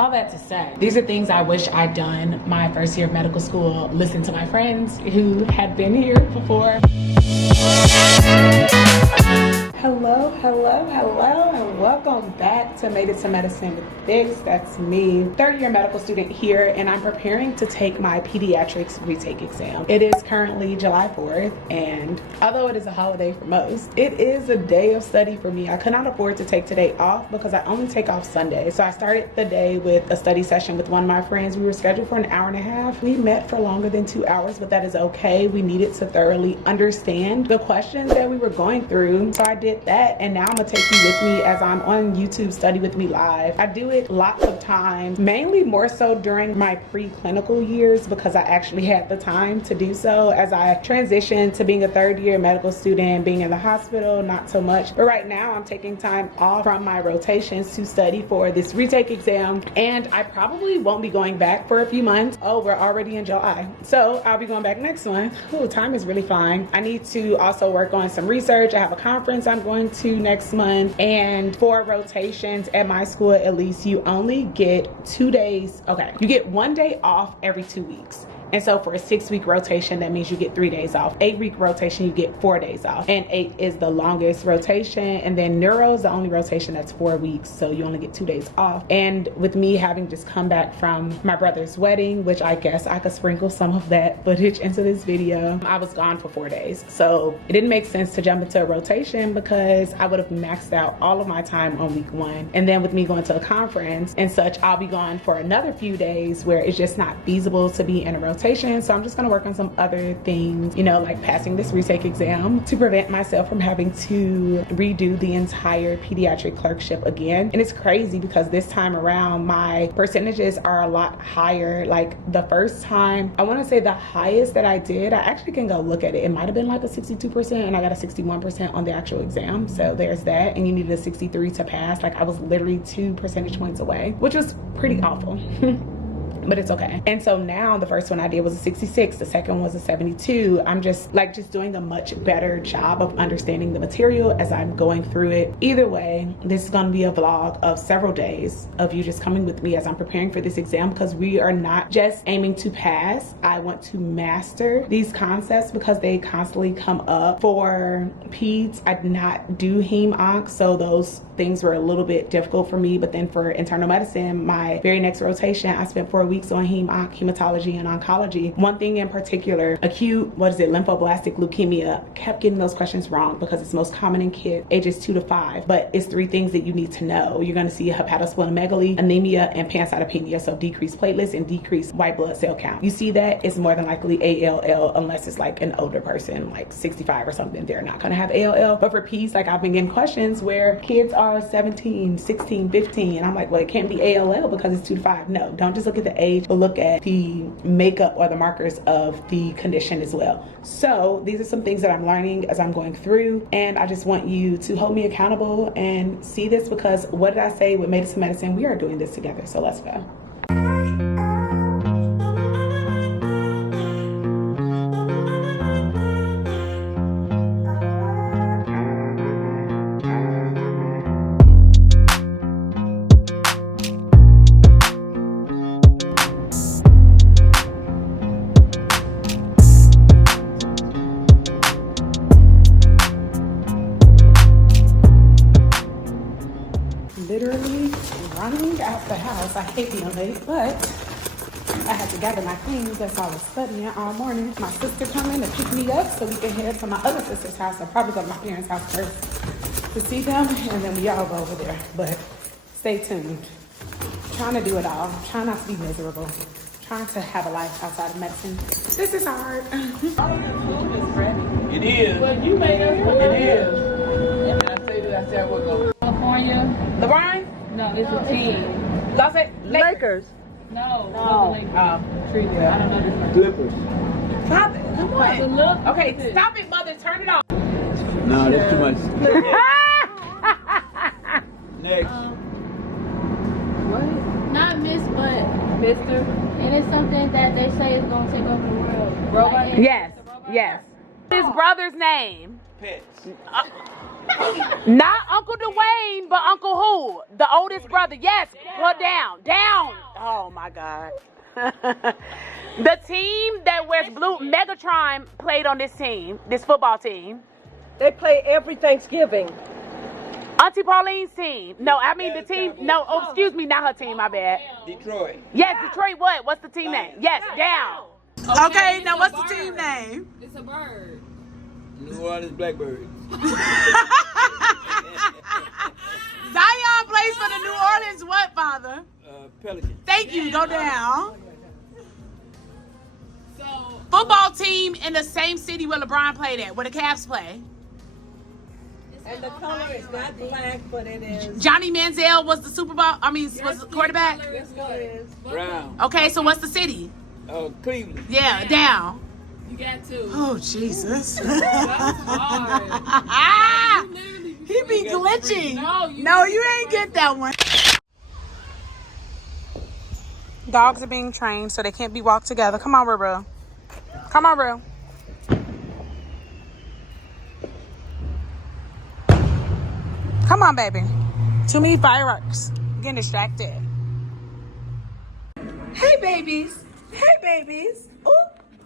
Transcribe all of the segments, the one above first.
all that to say, these are things I wish I'd done my first year of medical school. Listen to my friends who had been here before. Hello, and welcome back to Made It to Medicine with Vix. That's me, third year medical student here, and I'm preparing to take my Pediatrics Retake exam. It is currently July 4th, and although it is a holiday for most, it is a day of study for me. I could not afford to take today off because I only take off Sunday. So I started the day with a study session with one of my friends. We were scheduled for an hour and a half. We met for longer than 2 hours, but that is okay. We needed to thoroughly understand the questions that we were going through. So I did that, and now I'm gonna take you with me as I'm on YouTube Study With Me Live. I do it lots of times, mainly more so during my preclinical years because I actually had the time to do so. As I transitioned to being a third year medical student, being in the hospital, not so much. But right now I'm taking time off from my rotations to study for this retake exam, and I probably won't be going back for a few months. Oh, we're already in July. So I'll be going back next one. Ooh, time is really flying. I need to also work on some research. I have a conference I'm going to next month, and for rotations at my school, at least, you only get 2 days. Okay, you get 1 day off every 2 weeks. And so for a 6-week rotation, that means you get 3 days off. 8-week rotation, you get 4 days off. And 8 is the longest rotation. And then neuro is the only rotation that's 4 weeks. So you only get 2 days off. And with me having just come back from my brother's wedding, which I guess I could sprinkle some of that footage into this video, I was gone for 4 days. So it didn't make sense to jump into a rotation because I would have maxed out all of my time on week 1. And then with me going to a conference and such, I'll be gone for another few days where it's just not feasible to be in a rotation. So I'm just gonna work on some other things, you know, like passing this retake exam to prevent myself from having to redo the entire pediatric clerkship again. And it's crazy because this time around, my percentages are a lot higher. Like the first time, I wanna say the highest that I did, I actually can go look at it. It might've been like a 62%, and I got a 61% on the actual exam. So there's that, and you needed a 63 to pass. Like I was literally 2 percentage points away, which was pretty awful. But it's okay. And so now the first one I did was a 66, the second was a 72. I'm just doing a much better job of understanding the material as I'm going through it. Either way, this is gonna be a vlog of several days of you just coming with me as I'm preparing for this exam, because we are not just aiming to pass. I want to master these concepts because they constantly come up. For peds, I did not do heme onc, so those things were a little bit difficult for me. But then for internal medicine, my very next rotation, I spent 4 weeks on heme onc, hematology, and oncology. One thing in particular, acute, lymphoblastic leukemia, kept getting those questions wrong because it's most common in kids ages 2 to 5. But it's 3 things that you need to know. You're gonna see hepatosplenomegaly, anemia, and pancytopenia, so decreased platelets and decreased white blood cell count. You see that, it's more than likely ALL, unless it's like an older person, like 65 or something, they're not gonna have ALL. But for peds, like I've been getting questions where kids are 17, 16, 15, and I'm like, well, it can't be ALL because it's 2 to 5. No, don't just look at the age, but look at the makeup or the markers of the condition as well. So these are some things that I'm learning as I'm going through, and I just want you to hold me accountable and see this, because what did I say with Made It to Medicine? We are doing this together, so let's go. Literally running out the house. I hate being late, but I had to gather my things. That's why I was studying all morning. My sister coming to pick me up so we can head to my other sister's house. I'll probably go to my parents' house first to see them, and then we all go over there. But stay tuned. Trying to do it all. Trying not to be miserable. Trying to have a life outside of medicine. This is hard. It is. Well, you made us. It is. And I say that, I said I would go. California. LeBron? No, it's a team. Los Lakers. No. Lakers. I don't know this one. Clippers. Stop it. Come on. Look. Okay, stop it, mother. Turn it off. No, that's too much. Next. What? Not Miss, but Mister. and it's something that they say is gonna take over the world. Robot? Like, Yes. Yes. His brother's name. Pets. Not Uncle Dwayne, but Uncle who? The oldest brother. Yes, put down. Down. Oh my God. The team that wears blue, Megatron played on this team, this football team. They play every Thanksgiving. Auntie Pauline's team. No, I mean the team. No, oh, excuse me, not her team, my bad. Detroit. Yes, Detroit what? What's the team name? Yes, down. Okay, now what's the team name? It's a bird. New Orleans Blackbirds. Zion plays for the New Orleans what, Father? Pelicans. Thank you, go down. So Football team in the same city where LeBron played at, where the Cavs play. And the color is not black, but it is. Johnny Manziel was the was the quarterback? Yes, it is. Brown. Okay, so what's the city? Cleveland. Yeah, down. you got two. Oh, Jesus. That's hard. He be glitching. No, you ain't get that one. Dogs are being trained so they can't be walked together. Come on, Ruru. Come on, Ruru. Come on, baby. Too many fireworks. Getting distracted. Hey, babies. Hey, babies. Ooh,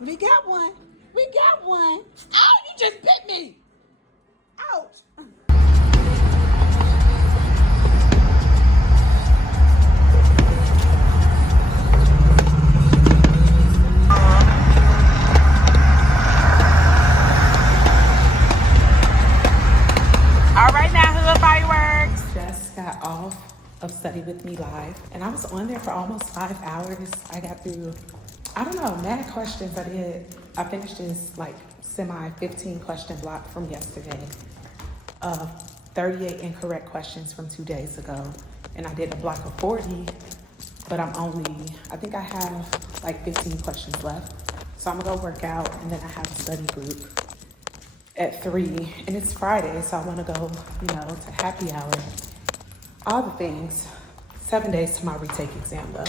we got one. We got one. Oh, you just bit me. Ouch. All right, now, hood fireworks. Just got off of Study With Me Live, and I was on there for almost 5 hours. I got through, I don't know, mad questions. I finished this like semi 15 question block from yesterday, 38 incorrect questions from 2 days ago, and I did a block of 40, but I think I have like 15 questions left. So I'm gonna go work out, and then I have a study group at 3, and it's Friday, so I want to go, to happy hour. All the things. 7 days to my retake exam, though.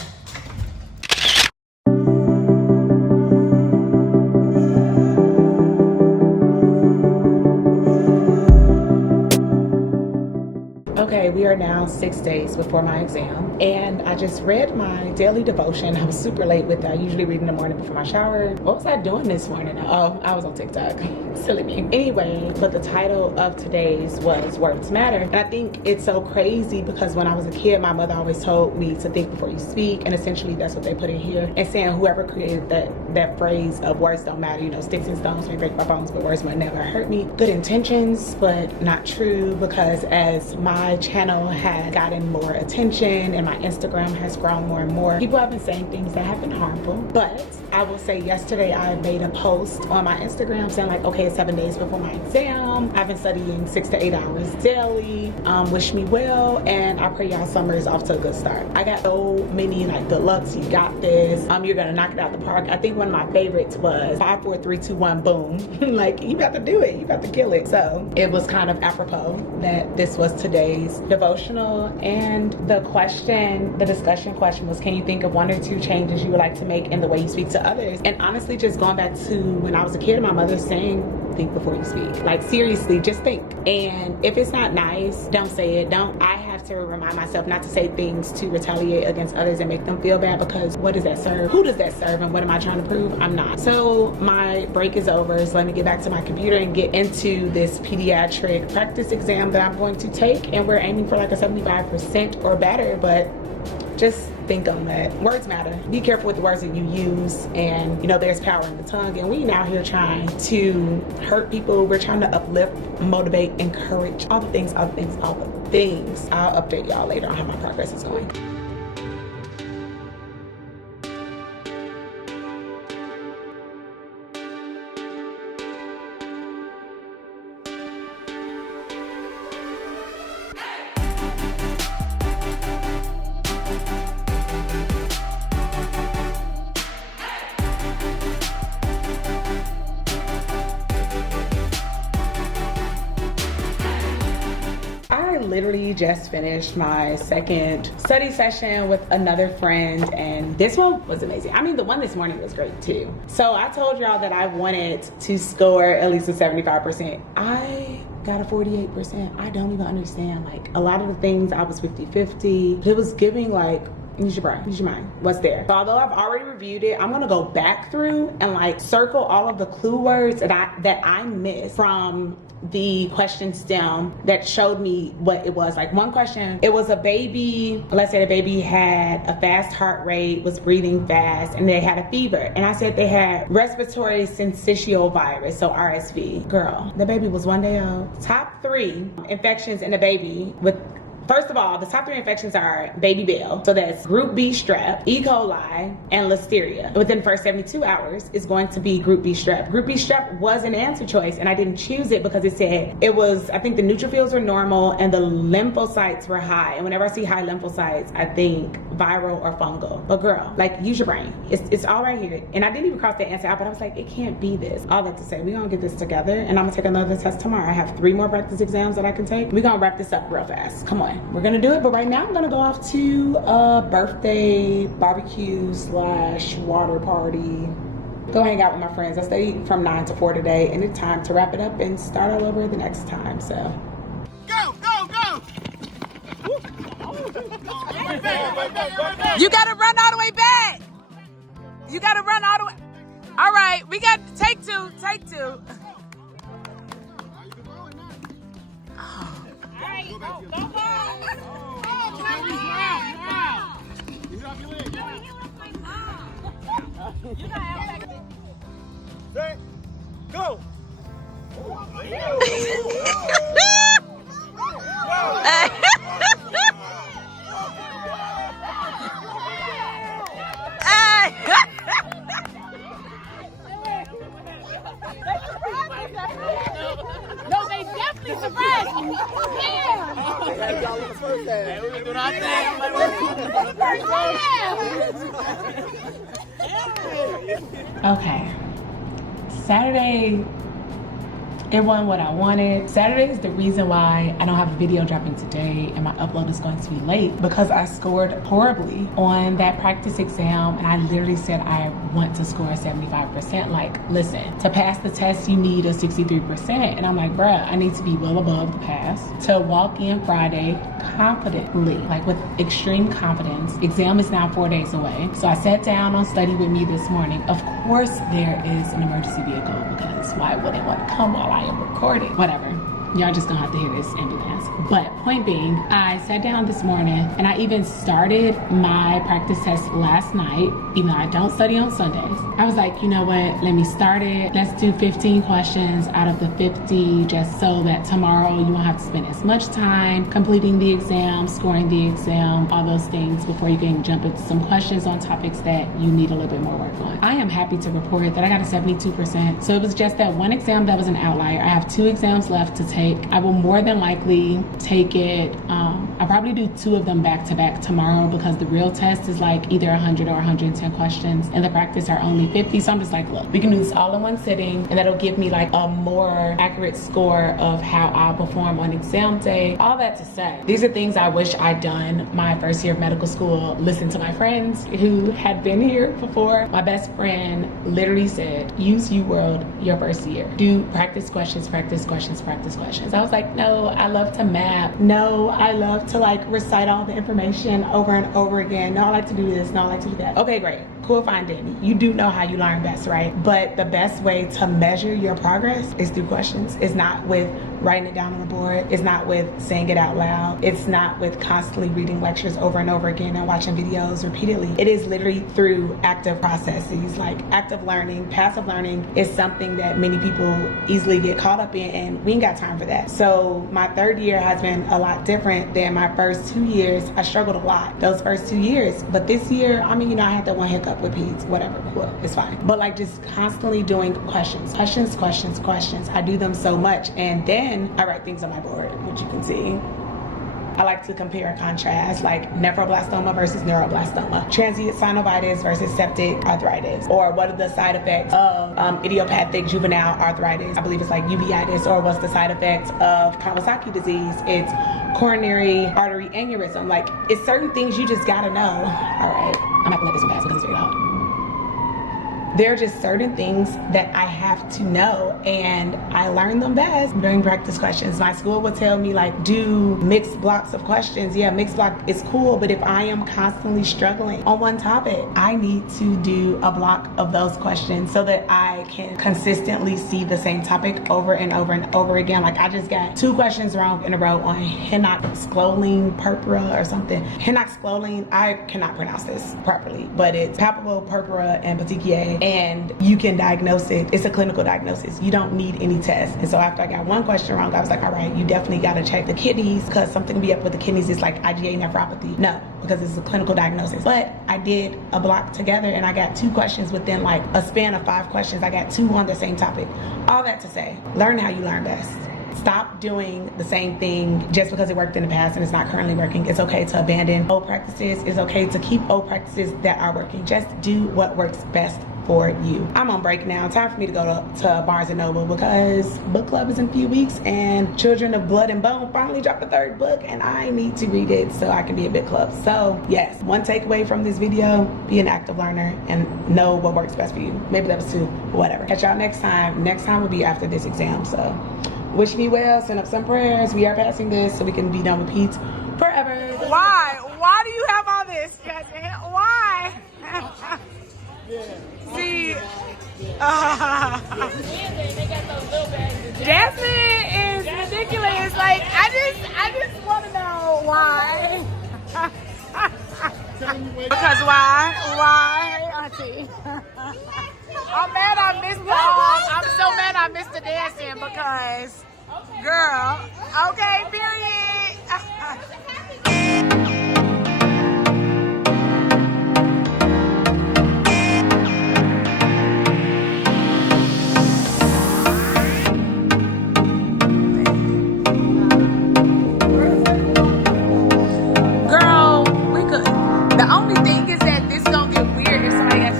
Okay, we are now 6 days before my exam, and I just read my daily devotion. I was super late with that. I usually read in the morning before my shower. What was I doing this morning? Oh, I was on TikTok. Silly me. Anyway, but the title of today's was Words Matter. And I think it's so crazy because when I was a kid, my mother always told me to think before you speak, and essentially that's what they put in here. And saying whoever created that phrase of words don't matter, sticks and stones may break my bones, but words will never hurt me. Good intentions, but not true, because as my channel has gotten more attention and my Instagram has grown more and more, people have been saying things that have been harmful. But I will say yesterday I made a post on my Instagram saying like, okay, it's 7 days before my exam. I've been studying 6 to 8 hours daily. Wish me well, and I pray y'all summer is off to a good start. I got so many like good lucks. You got this. You're gonna knock it out the park. I think one of my favorites was 5, 4, 3, 2, 1, boom. Like, you about to do it. You about to kill it. So it was kind of apropos that this was today's devotional, and the discussion question was, can you think of 1 or 2 changes you would like to make in the way you speak to others? And honestly, just going back to when I was a kid, my mother saying, think before you speak. Like, seriously, just think. And if it's not nice, don't say it. I have to remind myself not to say things to retaliate against others and make them feel bad, because what does that serve? Who does that serve? And what am I trying to prove? I'm not. So my break is over, so let me get back to my computer and get into this pediatric practice exam that I'm going to take. And we're aiming for like a 75% or better, but just think on that. Words matter. Be careful with the words that you use, and there's power in the tongue, and we ain't out here trying to hurt people. We're trying to uplift, motivate, encourage, all the things. I'll update y'all later on how my progress is going. literally just finished my second study session with another friend, and this one was amazing. I mean, the one this morning was great too. So I told y'all that I wanted to score at least a 75%. I got a 48%. I don't even understand. Like, a lot of the things I was 50-50. It was giving like, use your brain, use your mind, what's there. So although I've already reviewed it, I'm gonna go back through and like circle all of the clue words that I missed from the question stem that showed me what it was. Like one question, it was a baby, let's say the baby had a fast heart rate, was breathing fast, and they had a fever. And I said they had respiratory syncytial virus, so RSV. Girl, the baby was 1 day old. Top 3 infections in the baby with, first of all, the top 3 infections are baby bell. So that's group B strep, E. coli, and listeria. Within the first 72 hours is going to be group B strep. Group B strep was an answer choice, and I didn't choose it because it said it was, I think the neutrophils were normal and the lymphocytes were high. And whenever I see high lymphocytes, I think viral or fungal. But girl, like, use your brain. It's all right here. And I didn't even cross the answer out, but I was like, it can't be this. All that to say, we're gonna get this together, and I'm gonna take another test tomorrow. I have 3 more practice exams that I can take. We're gonna wrap this up real fast. Come on. We're gonna do it, but right now I'm gonna go off to a birthday barbecue / water party. Go hang out with my friends. I stayed from 9 to 4 today, and it's time to wrap it up and start all over the next time, so. Go, go, go! You gotta run all the way back. You gotta run all the way. All right, we got take 2, take 2. Set, go! No, they definitely surprised me. Okay, Saturday, it wasn't what I wanted. Saturday is the reason why I don't have a video dropping today and my upload is going to be late, because I scored horribly on that practice exam, and I literally said I want to score 75%. Like, listen, to pass the test you need a 63%, and I'm like, bruh, I need to be well above the pass to walk in Friday confidently, like with extreme confidence. Exam is now 4 days away. So I sat down on Study With Me this morning. Of course there is an emergency vehicle, because why wouldn't one come while I am recording? Whatever. Y'all just gonna have to hear this ambulance. But point being, I sat down this morning and I even started my practice test last night, even though I don't study on Sundays. I was like, you know what, let me start it. Let's do 15 questions out of the 50, just so that tomorrow you won't have to spend as much time completing the exam, scoring the exam, all those things, before you can jump into some questions on topics that you need a little bit more work on. I am happy to report that I got a 72%. So it was just that one exam that was an outlier. I have 2 exams left to take. I will more than likely take it. I'll probably do 2 of them back to back tomorrow, because the real test is like either 100 or 110 questions and the practice are only 50. So I'm just like, look, we can do this all in one sitting, and that'll give me like a more accurate score of how I'll perform on exam day. All that to say, these are things I wish I'd done my first year of medical school. Listen to my friends who had been here before. My best friend literally said, use UWorld your first year. Do practice questions, practice questions, practice questions. I was like, no, I love to map. No, I love to like recite all the information over and over again. No, I like to do this. No, I like to do that. Okay, great. Cool, fine, Danny. You do know how you learn best, right? But the best way to measure your progress is through questions. It's not with writing it down on the board. It's not with saying it out loud. It's not with constantly reading lectures over and over again and watching videos repeatedly. It is literally through active processes. Like, active learning, passive learning is something that many people easily get caught up in, and we ain't got time for that. So my 3rd year has been a lot different than my first 2 years. I struggled a lot those first 2 years, but this year, I mean, you know, I had that one hiccup with peds, whatever, cool, it's fine. But like, just constantly doing questions. I do them so much, and then I write things on my board, which you can see. I like to compare and contrast, like nephroblastoma versus neuroblastoma, transient synovitis versus septic arthritis, or what are the side effects of idiopathic juvenile arthritis, I believe it's like uveitis, or what's the side effects of Kawasaki disease, it's coronary artery aneurysm. Like, it's certain things you just gotta know. All right, I'm not gonna let this one pass because it's very loud. There are just certain things that I have to know, and I learn them best during practice questions. My school would tell me, like, do mixed blocks of questions. Yeah, mixed block is cool, but if I am constantly struggling on one topic, I need to do a block of those questions so that I can consistently see the same topic over and over and over again. Like, I just got 2 questions wrong in a row on henoch-scloline purpura or something. Henoch-scloline, I cannot pronounce this properly, but it's palpable purpura and petechiae. And you can diagnose it. It's a clinical diagnosis. You don't need any tests. And so after I got one question wrong, I was like, all right, you definitely got to check the kidneys, because something will be up with the kidneys. It's like IgA nephropathy. No, because it's a clinical diagnosis. But I did a block together, and I got 2 questions within like a span of 5 questions. I got 2 on the same topic. All that to say, learn how you learn best. Stop doing the same thing just because it worked in the past and it's not currently working. It's okay to abandon old practices. It's okay to keep old practices that are working. Just do what works best for you. I'm on break now. Time for me to go to Barnes & Noble because book club is in a few weeks, and Children of Blood and Bone finally dropped a 3rd book, and I need to read it so I can be a book club. So yes, one takeaway from this video: be an active learner and know what works best for you. Maybe that was 2, whatever. Catch y'all next time. Next time will be after this exam. So wish me well, send up some prayers. We are passing this so we can be done with Pete forever. Why? Why do you have all this, Jasmine? Why? See, Jasmine is ridiculous. Like, I just want to know why. Because why? Why, Auntie? I'm mad I missed the I'm so mad I missed the dancing because, girl, okay, period. Girl, we could. The only thing is that this gonna get weird if somebody has.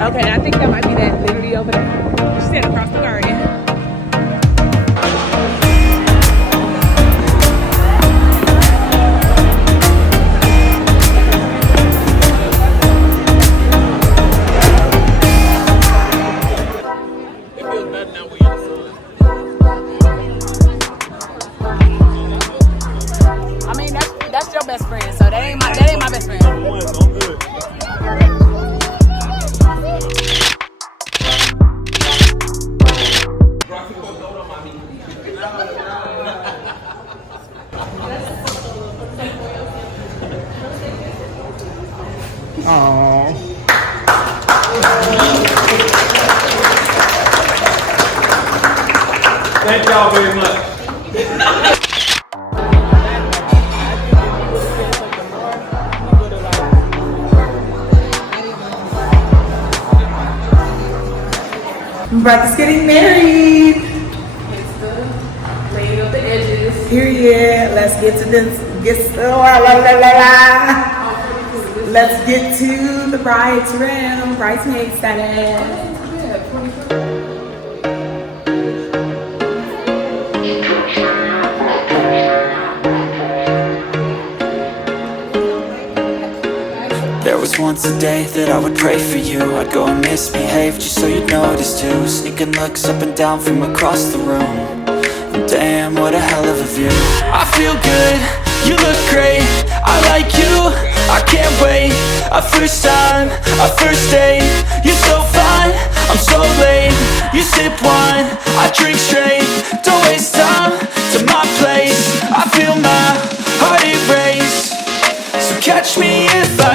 Okay, I think that might be that literally over there. She's standing across the garden. It feels better now we in the sun. I mean, that's your best friend, so that ain't my best friend. I'm good. Thank y'all very much. Brother's getting married. It's the laying of the edges. Period. Let's get to this. Let's get to the bride's room. Bridesmaid status. There was once a day that I would pray for you. I'd go and misbehave just so you'd notice too. Sneaking looks up and down from across the room. And damn, what a hell of a view. I feel good, you look great, I like you, I can't wait. A first time, a first date. You're so fine, I'm so late. You sip wine, I drink straight. Don't waste time to my place. I feel my heart erase. So catch me if I